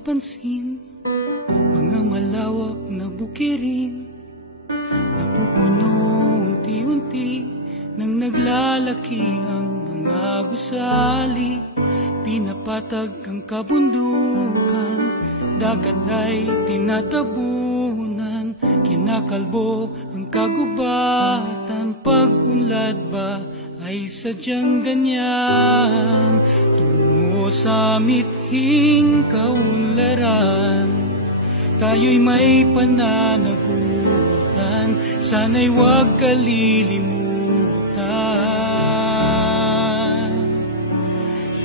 mapansin, mga malawak na bukirin, napupuno unti-unti nang naglalaki ang mga gusali. Pinapatag ang kabundukan, dagat ay tinatabunan, kinakalbo ang kagubatan. Pag-unlad ba ay sadyang ganyan, tungo sa mithing kaunlaran. Tayo'y may pananagutan, sana'y huwag kalilimutan.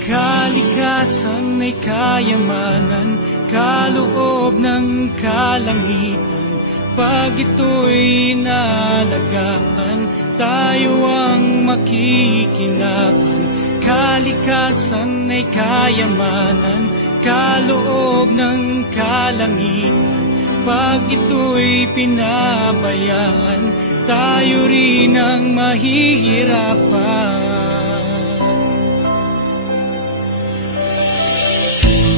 Kalikasan ay kayamanan, kaloob ng kalangitan. Pag ito'y naalagaan, tayo ang makikinabang. Kalikasan ay kayamanan, kaloob ng kalangitan. Pag ito'y pinabayaan, tayo rin ang mahihirapan.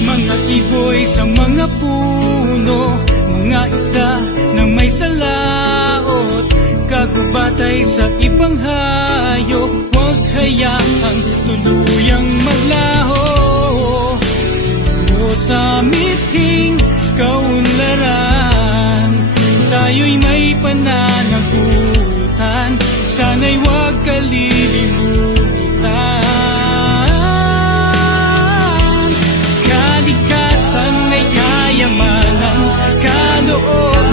Mga iboy sa mga puno, mga isda na may salaot, kagubatay sa ibang hayop, huwag hayaang tuluyang maglaho. Tungo sa mithing kaunlaran, tayo'y may pananagutan, sana'y huwag kalilimutan. Kalikasan ay kayamanan, kaloob